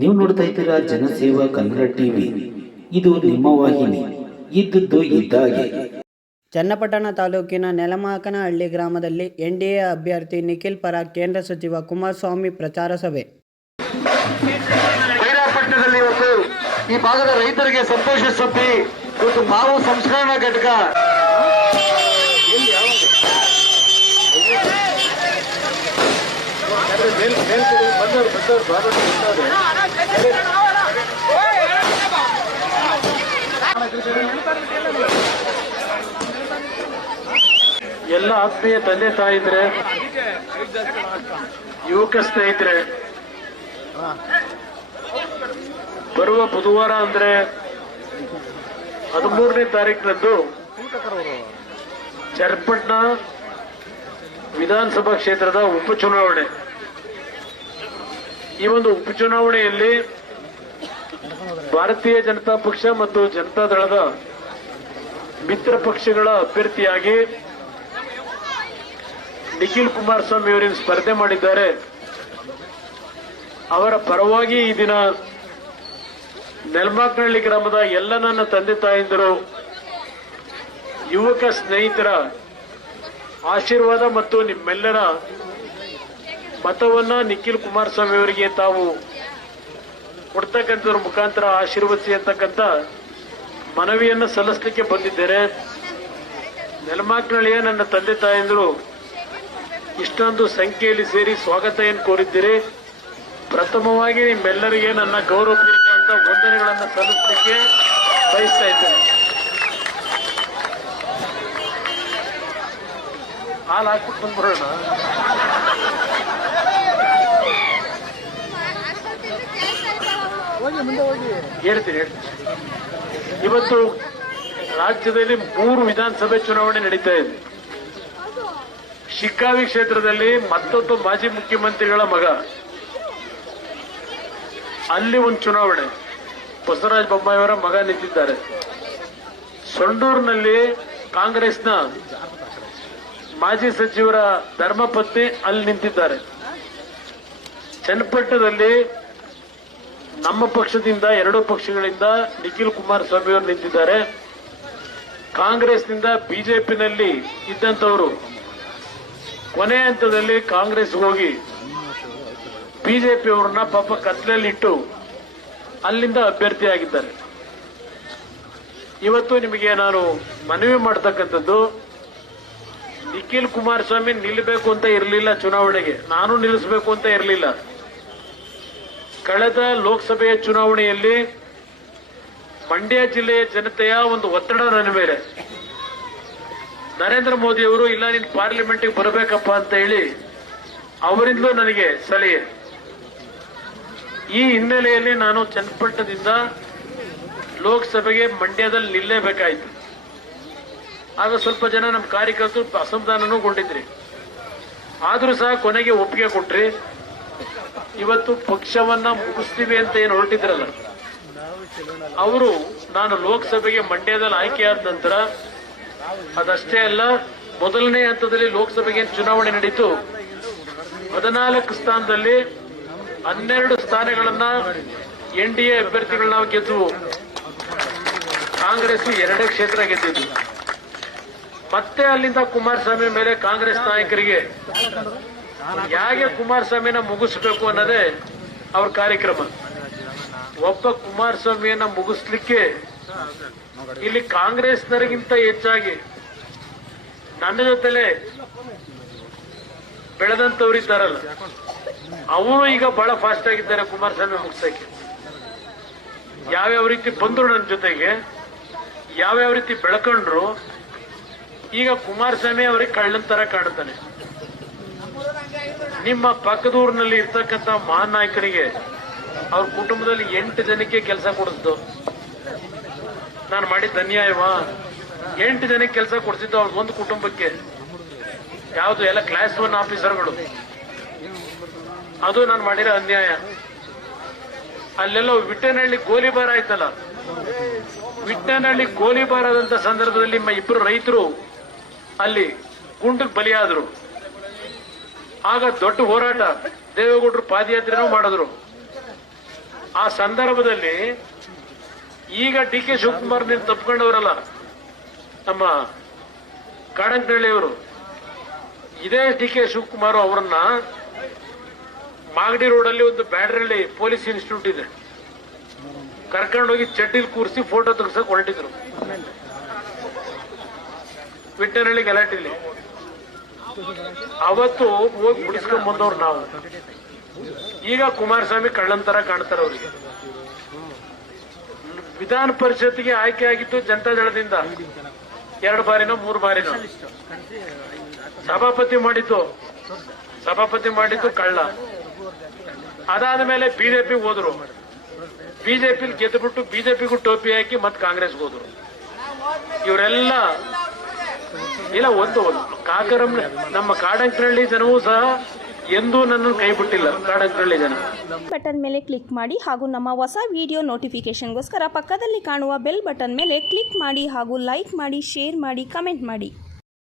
ನೀವು ನೋಡ್ತಾ ಇದ್ದೀರಾ ಜನಸೇವಾ ಕನ್ನಡ ಟಿವಿ. ಇದು ನಿಮ್ಮ ವಾಹಿನಿ. ಇದ್ದದ್ದು ಇದ್ದಾಗೆ. ಚನ್ನಪಟ್ಟಣ ತಾಲೂಕಿನ ನೆಲಮಾಕನಹಳ್ಳಿ ಗ್ರಾಮದಲ್ಲಿ ಎನ್ಡಿಎ ಅಭ್ಯರ್ಥಿ ನಿಖಿಲ್ ಪರ ಕೇಂದ್ರ ಸಚಿವ ಕುಮಾರಸ್ವಾಮಿ ಪ್ರಚಾರ ಸಭೆ. ಭೈರಪಟ್ಟಣದಲ್ಲಿ ಇವತ್ತು ಈ ಭಾಗದ ರೈತರಿಗೆ ಸಂತೋಷ ಸುದ್ದಿ. ಇವತ್ತು ಮಾವು ಸಂಸ್ಕರಣಾ ಘಟಕ ಎಲ್ಲ ಆತ್ಮೀಯ ತಂದೆ ತಾಯಿದ್ರೆ, ಯುವಕ ಸ್ನೇಹಿತರೆ, ಬರುವ ಬುಧವಾರ ಅಂದ್ರೆ 13ನೇ ತಾರೀಕಿನಂದು ಚನ್ನಪಟ್ಟಣ ವಿಧಾನಸಭಾ ಕ್ಷೇತ್ರದ ಉಪಚುನಾವಣೆ. ಈ ಒಂದು ಉಪಚುನಾವಣೆಯಲ್ಲಿ ಭಾರತೀಯ ಜನತಾ ಪಕ್ಷ ಮತ್ತು ಜನತಾದಳದ ಮಿತ್ರ ಪಕ್ಷಗಳ ಅಭ್ಯರ್ಥಿಯಾಗಿ ನಿಖಿಲ್ ಕುಮಾರಸ್ವಾಮಿ ಅವರಿಗೆ ಸ್ಪರ್ಧೆ ಮಾಡಿದ್ದಾರೆ. ಅವರ ಪರವಾಗಿ ಈ ದಿನ ನೆಲಮಾಕನಹಳ್ಳಿ ಗ್ರಾಮದ ಎಲ್ಲ ನನ್ನ ತಂದೆ ತಾಯಂದಿರು, ಯುವಕ ಸ್ನೇಹಿತರ ಆಶೀರ್ವಾದ ಮತ್ತು ನಿಮ್ಮೆಲ್ಲರ ಮತವನ್ನ ನಿಖಿಲ್ ಕುಮಾರಸ್ವಾಮಿ ಅವರಿಗೆ ತಾವು ಕೊಡ್ತಕ್ಕಂಥದ್ರ ಮುಖಾಂತರ ಆಶೀರ್ವದಿಸಿ ಅಂತಕ್ಕಂಥ ಮನವಿಯನ್ನು ಸಲ್ಲಿಸಲಿಕ್ಕೆ ಬಂದಿದ್ದೇನೆ. ನೆಲಮಾಕನಹಳ್ಳಿಯ ನನ್ನ ತಂದೆ ತಾಯಂದಿರು ಇಷ್ಟೊಂದು ಸಂಖ್ಯೆಯಲ್ಲಿ ಸೇರಿ ಸ್ವಾಗತ ಏನು ಕೋರಿದ್ದೀರಿ. ಪ್ರಥಮವಾಗಿ ನಿಮ್ಮೆಲ್ಲರಿಗೆ ನನ್ನ ಗೌರವಪೂರ್ವಕವಾದ ವಂದನೆಗಳನ್ನು ಸಲ್ಲಿಸಲಿಕ್ಕೆ ಬಯಸ್ತಾ ಇದ್ದೇನೆ. ಹಾಲು ಹಾಕ್ಬಿಟ್ಟು ಬಂದ್ಬಿಡೋಣ. ಹೇಳ್ತೀನಿ. ಇವತ್ತು ರಾಜ್ಯದಲ್ಲಿ 3 ವಿಧಾನಸಭೆ ಚುನಾವಣೆ ನಡೀತಾ ಇದೆ. ಶಿಗ್ಗಾವಿ ಕ್ಷೇತ್ರದಲ್ಲಿ ಮತ್ತೊಬ್ಬ ಮಾಜಿ ಮುಖ್ಯಮಂತ್ರಿಗಳ ಮಗ, ಅಲ್ಲಿ ಒಂದು ಚುನಾವಣೆ, ಬಸವರಾಜ ಬೊಮ್ಮಾಯಿಯವರ ಮಗ ನಿಂತಿದ್ದಾರೆ. ಸೊಂಡೂರಿನಲ್ಲಿ ಕಾಂಗ್ರೆಸ್ನ ಮಾಜಿ ಸಚಿವರ ಧರ್ಮಪತ್ನಿ ಅಲ್ಲಿ ನಿಂತಿದ್ದಾರೆ. ಚನ್ನಪಟ್ಟಣದಲ್ಲಿ ನಮ್ಮ ಪಕ್ಷದಿಂದ 2 ಪಕ್ಷಗಳಿಂದ ನಿಖಿಲ್ ಕುಮಾರಸ್ವಾಮಿ ಅವರು ನಿಂತಿದ್ದಾರೆ. ಕಾಂಗ್ರೆಸ್ನಿಂದ ಬಿಜೆಪಿನಲ್ಲಿ ಇದ್ದಂಥವರು ಕೊನೆ ಹಂತದಲ್ಲಿ ಕಾಂಗ್ರೆಸ್ ಹೋಗಿ ಬಿಜೆಪಿ ಅವರನ್ನ ಪಾಪ ಕತ್ಲಲ್ಲಿಟ್ಟು ಅಲ್ಲಿಂದ ಅಭ್ಯರ್ಥಿಯಾಗಿದ್ದಾರೆ. ಇವತ್ತು ನಿಮಗೆ ನಾನು ಮನವಿ ಮಾಡತಕ್ಕಂಥದ್ದು, ನಿಖಿಲ್ ಕುಮಾರಸ್ವಾಮಿ ನಿಲ್ಲಬೇಕು ಅಂತ ಇರಲಿಲ್ಲ ಚುನಾವಣೆಗೆ, ನಾನು ನಿಲ್ಲಿಸಬೇಕು ಅಂತ ಇರಲಿಲ್ಲ. ಕಳೆದ ಲೋಕಸಭೆಯ ಚುನಾವಣೆಯಲ್ಲಿ ಮಂಡ್ಯ ಜಿಲ್ಲೆಯ ಜನತೆಯ ಒಂದು ಒತ್ತಡ ನನ್ನ ಮೇಲೆ, ನರೇಂದ್ರ ಮೋದಿ ಅವರು ಇಲ್ಲ ನೀನು ಪಾರ್ಲಿಮೆಂಟ್ಗೆ ಬರಬೇಕಪ್ಪ ಅಂತ ಹೇಳಿ ಅವರಿಂದಲೂ ನನಗೆ ಸಲಹೆ. ಈ ಹಿನ್ನೆಲೆಯಲ್ಲಿ ನಾನು ಚನ್ನಪಟ್ಟಣದಿಂದ ಲೋಕಸಭೆಗೆ ಮಂಡ್ಯದಲ್ಲಿ ನಿಲ್ಲೇಬೇಕಾಯಿತು. ಆಗ ಸ್ವಲ್ಪ ಜನ ನಮ್ಮ ಕಾರ್ಯಕರ್ತರು ಅಸಮಾಧಾನಗೊಂಡಿದ್ರಿ. ಆದರೂ ಸಹ ಕೊನೆಗೆ ಒಪ್ಪಿಗೆ ಕೊಟ್ರಿ. ಇವತ್ತು ಪಕ್ಷವನ್ನ ಮುಗಿಸ್ತೀವಿ ಅಂತ ಏನು ಹೊರಟಿದ್ರಲ್ಲ ಅವರು, ನಾನು ಲೋಕಸಭೆಗೆ ಮಂಡ್ಯದಲ್ಲಿ ಆಯ್ಕೆಯಾದ ನಂತರ ಅದಷ್ಟೇ ಅಲ್ಲ, ಮೊದಲನೇ ಹಂತದಲ್ಲಿ ಲೋಕಸಭೆಗೆ ಚುನಾವಣೆ ನಡೀತು. 14 ಸ್ಥಾನದಲ್ಲಿ 12 ಸ್ಥಾನಗಳನ್ನ ಎನ್ಡಿಎ ಅಭ್ಯರ್ಥಿಗಳು ನಾವು ಗೆದ್ದುವು. ಕಾಂಗ್ರೆಸ್ 2 ಕ್ಷೇತ್ರ ಗೆದ್ದಿದ್ದು. ಮತ್ತೆ ಅಲ್ಲಿಂದ ಕುಮಾರಸ್ವಾಮಿ ಮೇಲೆ ಕಾಂಗ್ರೆಸ್ ನಾಯಕರಿಗೆ ಹೇಗೆ ಕುಮಾರಸ್ವಾಮಿನ ಮುಗಿಸಬೇಕು ಅನ್ನೋದೇ ಅವ್ರ ಕಾರ್ಯಕ್ರಮ. ಒಬ್ಬ ಕುಮಾರಸ್ವಾಮಿಯನ್ನ ಮುಗಿಸ್ಲಿಕ್ಕೆ ಇಲ್ಲಿ ಕಾಂಗ್ರೆಸ್ನರಿಗಿಂತ ಹೆಚ್ಚಾಗಿ ನನ್ನ ಜೊತೆಲೆ ಬೆಳೆದಂತವ್ರಿದ್ದಾರಲ್ಲ, ಅವರು ಈಗ ಬಹಳ ಫಾಸ್ಟ್ ಆಗಿದ್ದಾರೆ ಕುಮಾರಸ್ವಾಮಿ ಮುಗಿಸಕ್ಕೆ. ಯಾವ್ಯಾವ ರೀತಿ ಬಂದ್ರು ನನ್ನ ಜೊತೆಗೆ, ಯಾವ್ಯಾವ ರೀತಿ ಬೆಳ್ಕೊಂಡ್ರು, ಈಗ ಕುಮಾರಸ್ವಾಮಿ ಅವರಿಗೆ ಕಳ್ಳನ ತರ ಕಾಣುತ್ತಾನೆ. ನಿಮ್ಮ ಪಕ್ಕದೂರಿನಲ್ಲಿ ಇರ್ತಕ್ಕಂಥ ಮಹಾನ್ ನಾಯಕರಿಗೆ ಅವ್ರ ಕುಟುಂಬದಲ್ಲಿ 8 ಜನಕ್ಕೆ ಕೆಲಸ ಕೊಡಿಸ್ದು. ನಾನು ಮಾಡಿದ್ದ ಅನ್ಯಾಯವಾ? 8 ಜನಕ್ಕೆ ಕೆಲಸ ಕೊಡಿಸಿದ್ದು ಅವ್ರ ಒಂದು ಕುಟುಂಬಕ್ಕೆ. ಯಾವುದು ಎಲ್ಲ ಕ್ಲಾಸ್ 1 ಆಫೀಸರ್ಗಳು. ಅದು ನಾನು ಮಾಡಿರೋ ಅನ್ಯಾಯ. ಅಲ್ಲೆಲ್ಲ ವಿಟ್ಟನಹಳ್ಳಿ ಗೋಲಿಬಾರ್ ಆಯ್ತಲ್ಲ, ವಿಟ್ಟನಹಳ್ಳಿ ಗೋಲಿಬಾರ್ ಆದಂತ ಸಂದರ್ಭದಲ್ಲಿ ನಿಮ್ಮ 2 ರೈತರು ಅಲ್ಲಿ ಗುಂಡಿಗೆ ಬಲಿಯಾದ್ರು. ಆಗ ದೊಡ್ಡ ಹೋರಾಟ, ದೇವೇಗೌಡರು ಪಾದಯಾತ್ರೆನೂ ಮಾಡಿದ್ರು. ಆ ಸಂದರ್ಭದಲ್ಲಿ ಈಗ ಡಿ ಕೆ ಶಿವಕುಮಾರ್ ನೀನು ತಪ್ಪಿಕೊಂಡವರಲ್ಲ, ನಮ್ಮ ಕಾಡಂಕನಹಳ್ಳಿಯವರು, ಇದೇ ಡಿ ಕೆ ಶಿವಕುಮಾರ್ ಅವರನ್ನ ಮಾಗಡಿ ರೋಡಲ್ಲಿ ಒಂದು ಬ್ಯಾಡ್ರಳ್ಳಿ ಪೊಲೀಸ್ ಇನ್ಸ್ಟಿಟ್ಯೂಟ್ ಇದೆ, ಕರ್ಕೊಂಡೋಗಿ ಚಡ್ಡಿಲ್ ಕೂರಿಸಿ ಫೋಟೋ ತೆಗೆಸಕ್ ಹೊರಟಿದ್ರು ವಿಟ್ಟನಹಳ್ಳಿ ಗಲಾಟೆಯಲ್ಲಿ. ಅವತ್ತು ಹೋಗಿ ಬಿಡಿಸ್ಕೊಂಡ್ ಬಂದವ್ರು ನಾವು. ಈಗ ಕುಮಾರಸ್ವಾಮಿ ಕಳ್ಳಂತರ ಕಾಣ್ತಾರೆ ಅವ್ರಿಗೆ. ವಿಧಾನ ಪರಿಷತ್ಗೆ ಆಯ್ಕೆ ಆಗಿತ್ತು ಜನತಾದಳದಿಂದ 2 ಬಾರಿನೋ 3 ಬಾರಿನೋ. ಸಭಾಪತಿ ಮಾಡಿದ್ದು ಕಳ್ಳ. ಅದಾದ ಮೇಲೆ ಬಿಜೆಪಿ ಹೋದ್ರು, ಬಿಜೆಪಿ ಗೆದ್ದುಬಿಟ್ಟು ಬಿಜೆಪಿಗೂ ಟೋಪಿ ಹಾಕಿ ಮತ್ತೆ ಕಾಂಗ್ರೆಸ್ಗೆ ಹೋದ್ರು. ಇವರೆಲ್ಲ ಇಲ್ಲ ಒಂದು ಕಾಕರಂ ನಮ್ಮ ಕಾಡಂಕನಹಳ್ಳಿ ಜನವೂ ಸಹ ಎಂದೂ ನನ್ನನ್ನು ಕೈ ಬಿಟ್ಟಿಲ್ಲ. ಕಾಡಂಕನಹಳ್ಳಿ ಜನ ಬಟನ್ ಮೇಲೆ ಕ್ಲಿಕ್ ಮಾಡಿ ಹಾಗೂ ನಮ್ಮ ಹೊಸ ವಿಡಿಯೋ ನೋಟಿಫಿಕೇಶನ್ಗೋಸ್ಕರ ಪಕ್ಕದಲ್ಲಿ ಕಾಣುವ ಬೆಲ್ ಬಟನ್ ಮೇಲೆ ಕ್ಲಿಕ್ ಮಾಡಿ ಹಾಗೂ ಲೈಕ್ ಮಾಡಿ, ಶೇರ್ ಮಾಡಿ, ಕಮೆಂಟ್ ಮಾಡಿ.